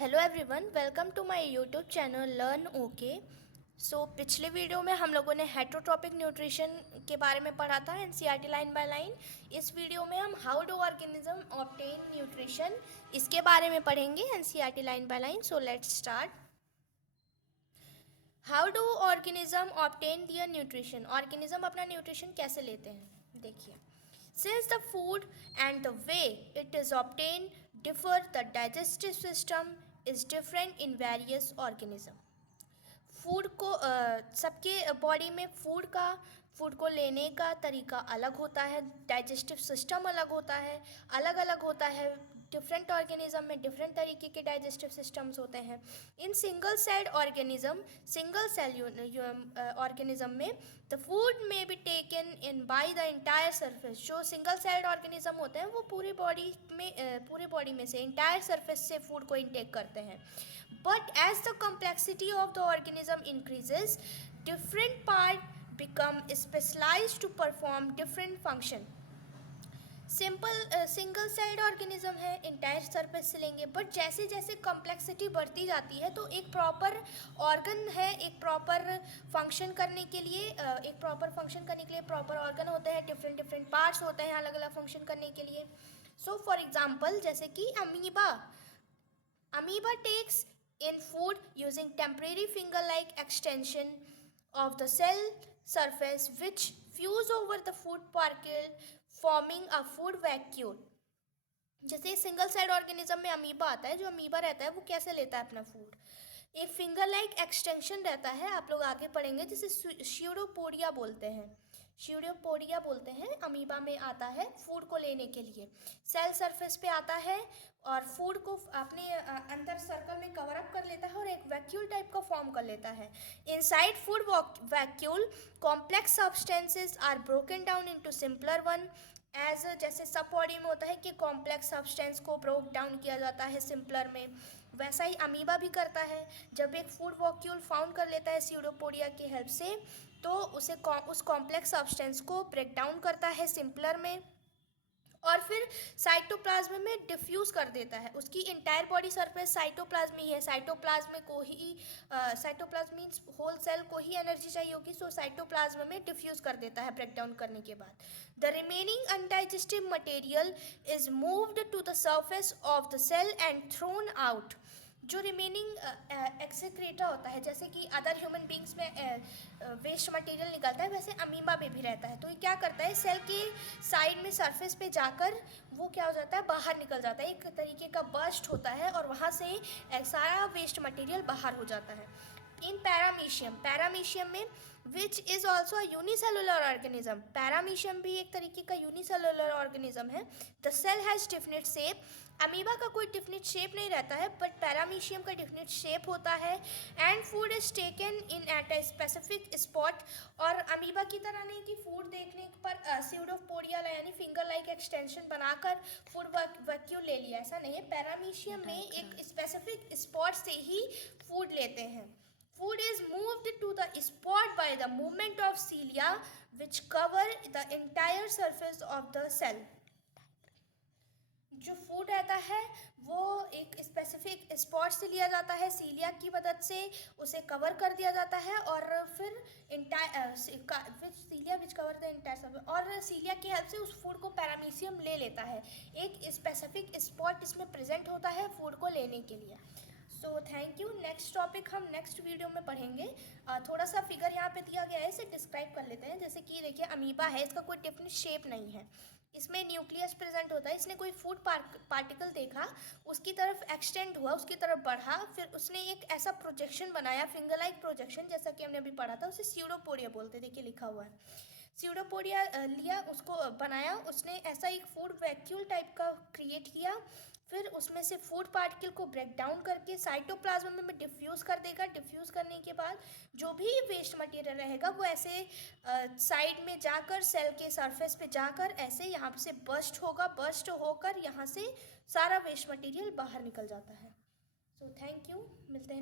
Hello everyone, welcome to my YouTube channel learn okay. पिछले video में हम लोगों ने हेटरोट्रॉपिक न्यूट्रिशन के बारे में पढ़ा था एनसीईआरटी लाइन बाय लाइन। इस वीडियो में हम how do organism obtain nutrition इसके बारे में पढ़ेंगे NCERT line by line. So let's start. How do organism obtain their nutrition, organism अपना न्यूट्रिशन कैसे लेते हैं, देखिए। Since the food and the way it is obtained differ, the digestive system is different in various organisms. Food को सबके body में food को लेने का तरीका अलग होता है, डाइजेस्टिव सिस्टम अलग होता है, अलग अलग होता है। डिफरेंट ऑर्गेनिज्म में डिफरेंट तरीके के डाइजेस्टिव सिस्टम्स होते हैं। इन सिंगल सेल ऑर्गेनिज्म में द फूड में be taken in by the entire surface. जो सिंगल सेल्ड ऑर्गेनिज्म होते हैं वो पूरे बॉडी में से इंटायर सरफेस से फूड को इनटेक करते हैं। But as the complexity of the organism increases, different parts become specialized to perform different function. Single celled organism है, इंटायर सरफेस से लेंगे, बट जैसे जैसे कॉम्प्लेक्सिटी बढ़ती जाती है तो एक प्रॉपर ऑर्गन है, एक प्रॉपर फंक्शन करने के लिए प्रॉपर ऑर्गन होते हैं, डिफरेंट पार्ट्स होते हैं अलग अलग फंक्शन करने के लिए। सो फॉर एग्जाम्पल, जैसे कि amoeba takes in food using temporary finger-like extension of the cell surface which fuse over the food particle forming a food vacuole. जैसे सिंगल सेल ऑर्गेनिज्म में अमीबा आता है, जो अमीबा रहता है वो कैसे लेता है अपना फूड, एक फिंगर लाइक एक्सटेंशन रहता है, आप लोग आगे पढ़ेंगे, जिसे स्यूडोपोडिया बोलते हैं। अमीबा में आता है फूड को लेने के लिए, सेल सरफेस पे आता है और फूड को अपने अंदर सर्कल में कवर अप कर लेता है और एक वैक्यूल टाइप का फॉर्म कर लेता है। Inside food vacuole complex substances are broken down into simpler one. जैसे सब बॉडी में होता है कि कॉम्प्लेक्स सब्सटेंस को ब्रोक डाउन किया जाता है सिंपलर में, वैसा ही अमीबा भी करता है। जब एक फूड वॉक्यूल फाउंड कर लेता है स्यूडोपोडिया की हेल्प से, तो उस कॉम्प्लेक्स सब्सटेंस को ब्रेक डाउन करता है सिंपलर में और फिर साइटोप्लाज्म में डिफ्यूज़ कर देता है। उसकी इंटायर बॉडी सरफेस साइटोप्लाज्म ही है, साइटोप्लाज्म मीन्स होल सेल को ही एनर्जी चाहिए होगी, सो साइटोप्लाज्म में डिफ्यूज़ कर देता है ब्रेक डाउन करने के बाद। The remaining undigestive material is moved to the surface of the cell and thrown out. जो रिमेनिंग एक्सेक्रेटा होता है, जैसे कि अदर ह्यूमन बींग्स में वेस्ट मटेरियल निकलता है, वैसे अमीबा में भी रहता है। तो ये क्या करता है, सेल के साइड में सरफेस पे जाकर वो क्या हो जाता है, बाहर निकल जाता है, एक तरीके का बर्स्ट होता है और वहाँ से सारा वेस्ट मटेरियल बाहर हो जाता है। इन पैरामीशियम में which is also unicellular organism, paramecium भी एक तरीके का यूनिसेलुलर ऑर्गेनिज्म है। The cell has definite shape, amoeba का कोई डिफिनिट शेप नहीं रहता है, बट पैरामीशियम का डिफिनिट शेप होता है। And food is taken in at a specific spot, और अमीबा की तरह नहीं कि फूड देखने पर स्यूडोपोडिया यानी फिंगर लाइक एक्सटेंशन बनाकर फूड वैक्यूल ले लिया, ऐसा नहीं है। पैरामीशियम में एक स्पेसिफिक स्पॉट से ही फूड लेते हैं। Food is moved to the spot by the movement of cilia which cover the entire surface of the cell. जो फूड रहता है वो एक स्पेसिफिक स्पॉट से लिया जाता है, सीलिया की मदद से उसे कवर कर दिया जाता है और फिर सीलिया विच कवर द इंटायर सर्फेस, और सीलिया की हेल्प से उस फूड को पैरामीशियम ले लेता है। एक स्पेसिफिक स्पॉट इसमें प्रेजेंट होता है फूड को लेने के लिए। So thank you. Next topic हम नेक्स्ट वीडियो में पढ़ेंगे। थोड़ा सा फिगर यहाँ पे दिया गया है, इसे डिस्क्राइब कर लेते हैं। जैसे कि देखिए अमीबा है, इसका कोई डेफिनिट शेप नहीं है, इसमें न्यूक्लियस प्रेजेंट होता है। इसने कोई फूड पार्टिकल देखा, उसकी तरफ एक्सटेंड हुआ, उसकी तरफ बढ़ा, फिर उसने एक ऐसा प्रोजेक्शन बनाया, फिंगर लाइक प्रोजेक्शन, जैसा कि हमने अभी पढ़ा था, उसे स्यूडोपोडिया बोलते हैं। देखिए लिखा हुआ है स्यूडोपोडिया लिया, उसको बनाया, उसने ऐसा एक फूड वैक्यूल टाइप का क्रिएट किया, फिर उसमें से फूड पार्टिकल को ब्रेक डाउन करके साइटोप्लाज्म में डिफ्यूज़ कर देगा। डिफ्यूज़ करने के बाद जो भी वेस्ट मटेरियल रहेगा वो ऐसे साइड में जाकर सेल के सरफेस पे जाकर ऐसे यहाँ से बर्स्ट होकर यहाँ से सारा वेस्ट मटेरियल बाहर निकल जाता है। सो थैंक यू, मिलते हैं।